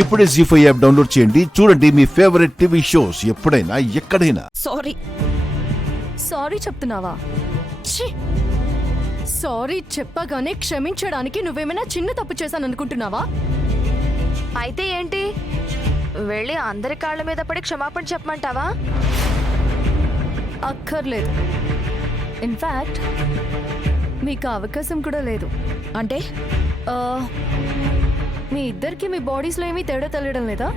ఇప్పుడే జీ5 app download చేయండి. చూడండి మీ ఫేవరెట్ టీవీ షోస్ ఎప్పుడైనా ఎక్కడైనా. సారీ చెప్తున్నావా? సారీ చెప్పగానే క్షమించడానికి నువ్వేమైనా చిన్న తప్పు చేశాననుకుంటున్నావా? అయితే ఏంటి, వెళ్ళి అందరి కాళ్ళ మీద పడి క్షమాపణ చెప్పమంటావా? అక్కర్లేదు. ఇన్ఫాక్ట్ మీకు అవకాశం కూడా లేదు. అంటే మీ ఇద్దరికి మీ బాడీస్లో ఏమీ తేడా తెలియడం లేదా?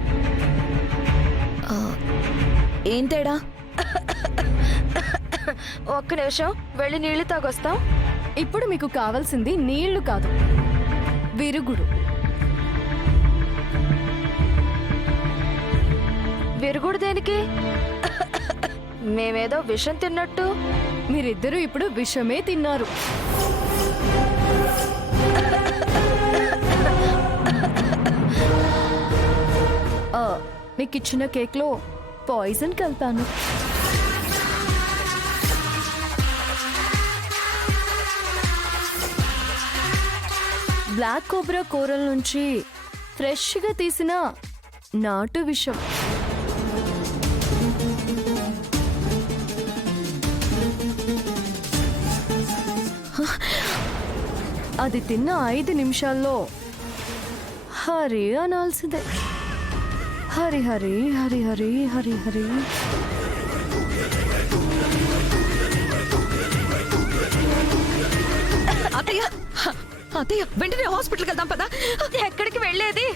ఏం తేడా? ఒక్క నిమిషం, వెళ్ళి నీళ్లు తాగొస్తాం. ఇప్పుడు మీకు కావాల్సింది నీళ్లు కాదు, విరుగుడు. విరుగుడు దేనికి? మేమేదో విషం తిన్నట్టు. మీరిద్దరూ ఇప్పుడు విషమే తిన్నారు. మీకు ఇచ్చిన కేక్లో పాయిజన్ కలిపాను. బ్లాక్ కోబ్రా కూరల నుంచి ఫ్రెష్గా తీసిన నాటు విషం. అది తిన్న 5 నిమిషాల్లో హరి అనాల్సిందే. హరి హరి హరి హరి హరి హరి. అత్తయ్య, అత్తయ్య, వెంటనే హాస్పిటల్కి వెళ్దాం పదా. ఎక్కడికి వెళ్ళేది?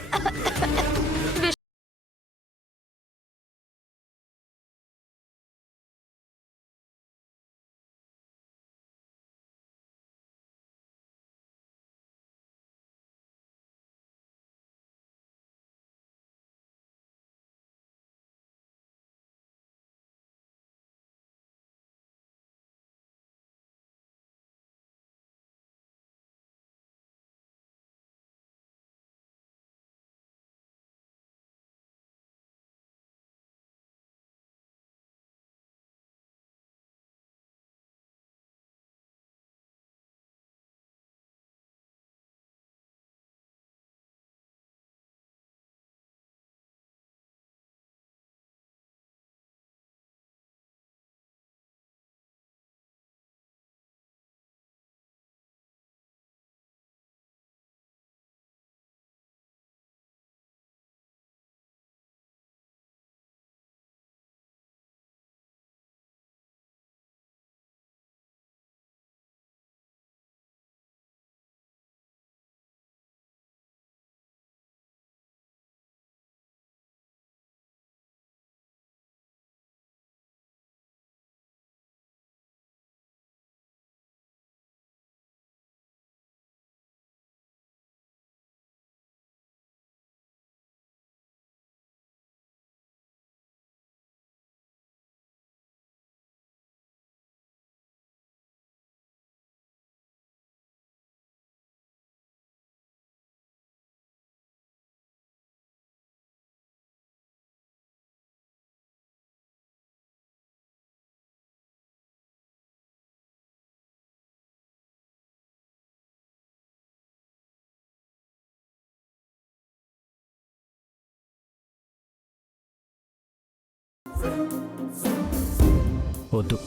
వద్దు.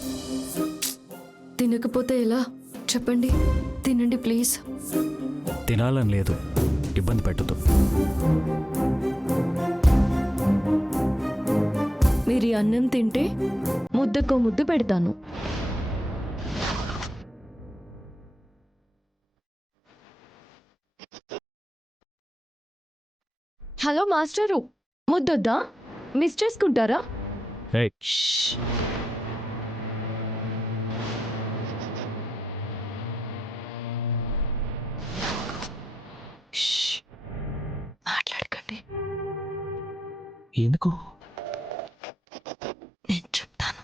తినకపోతే ఎలా చెప్పండి? తినండి ప్లీజ్. తినాలని లేదు, ఇబ్బంది పెట్టదు. మీరు ఈ అన్నం తింటే ముద్దకో ముద్దు పెడతాను. Hello master, ముద్దొద్దా? మిస్ చేసుకుంటారా? ఏయ్, మాట్లాడకండి, ఎందుకు? నేను చెప్తాను.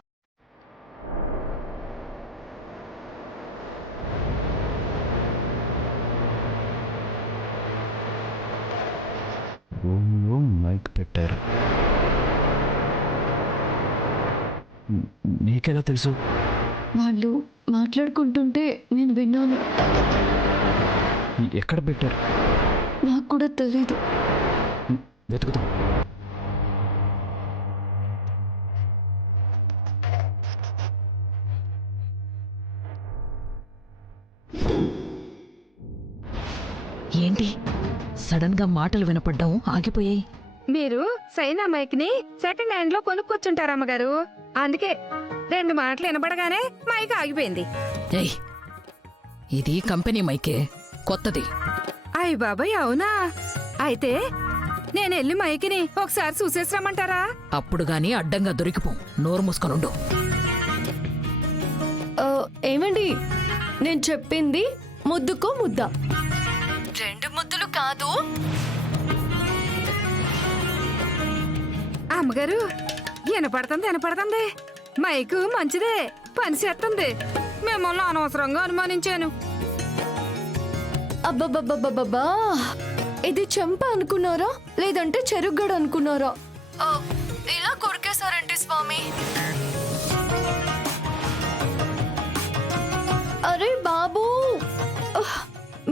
మైక్ పెట్టారు. నీకెలా తెలుసు? వాళ్ళు మాట్లాడుకుంటుంటే నేను విన్నాను. ఎక్కడ పెట్టారు? నాకు కూడా తెలీదు. వెతుకుతా. ఏంటి సడన్ గా మాటలు వినపడ్డం ఆగిపోయాయి. మీరు సైనా మైక్ ని సెకండ్ హ్యాండ్ లో కొనుక్కొచ్చుంటారు అమ్మగారు. అందుకే 2 మాటలు వినపడగానే మైక్ ఆగిపోయింది. ఏయ్, ఇది కంపెనీ మైకే, కొత్తది. అయ్య బాబాయ్, అవునా? అయితే నేను వెళ్ళి మైకిని ఒకసారి చూసేసిరమ్మంటారా? అప్పుడు గాని అడ్డంగా దొరికిపో. నోరు మూసుకొనుండు. ఏమండి, నేను చెప్పింది ముద్దుకో ముద్ద, 2 ముద్దులు కాదు. అమ్మగారు, వినపడుతుంది. మైకు మంచిదే, పని చేస్తుంది. మిమ్మల్ని అనవసరంగా అనుమానించాను. అబ్బబ్బబ్బబ్బబ్బా, ఇది చెంప అనుకున్నారా లేదంటే చెరుగ్గడ అనుకున్నారా? ఇలా కొరికేశారంటే స్వామి. అరే బాబు,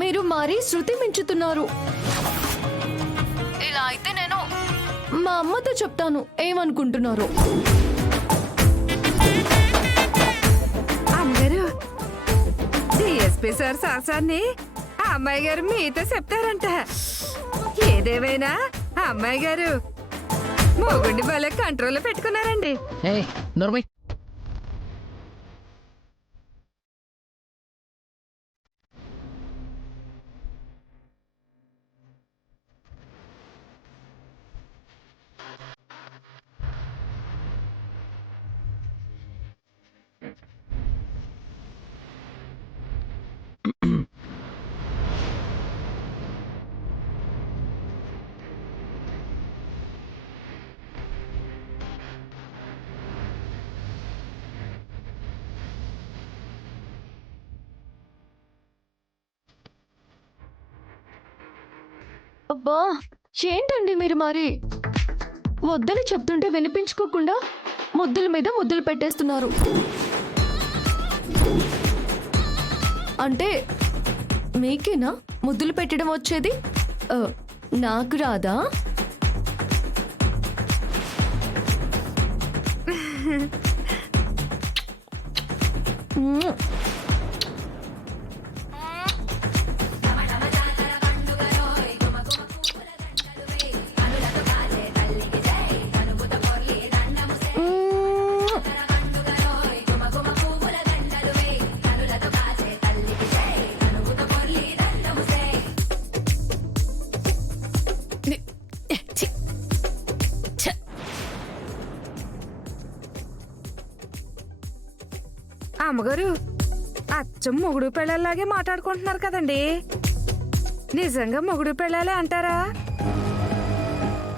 మీరు మరీ శృతి మించుతున్నారు. ఇలా అయితే నేను మా అమ్మతో చెప్తాను ఏమనుకుంటున్నారు. అమ్మగారు, డిఎస్పీ సార్ సార్ని ఆ అమ్మాయి గారు మీతో చెప్తారంట. ఏదేమైనా ఆ అమ్మాయి గారు మొగుండి భలే కంట్రోల్లో పెట్టుకున్నారండి. ఏయ్, నోర్మై. అబ్బా, ఏంటండి మీరు మరి వద్దని చెప్తుంటే వినిపించుకోకుండా ముద్దుల మీద ముద్దులు పెట్టేస్తున్నారు. అంటే మీకేనా ముద్దులు పెట్టడం వచ్చేది? నాకు రాదా? అమ్మగారు, అచ్చం మొగుడు పెళ్ళాలాగే మాట్లాడుకుంటున్నారు కదండి. నిజంగా మొగుడు పెళ్ళాలే అంటారా?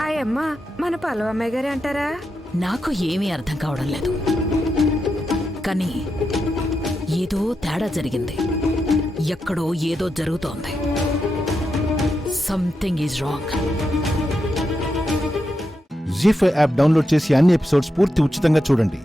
అయ్యమ్మ మన పల్లవమ్మాయి గారి అంటారా? నాకు ఏమీ అర్థం కావడం లేదు, కానీ ఏదో తేడా జరిగింది. ఎక్కడో ఏదో జరుగుతోంది. Something is wrong. ZEE5 app download చేసి అన్ని ఎపిసోడ్స్ పూర్తి ఉచితంగా చూడండి.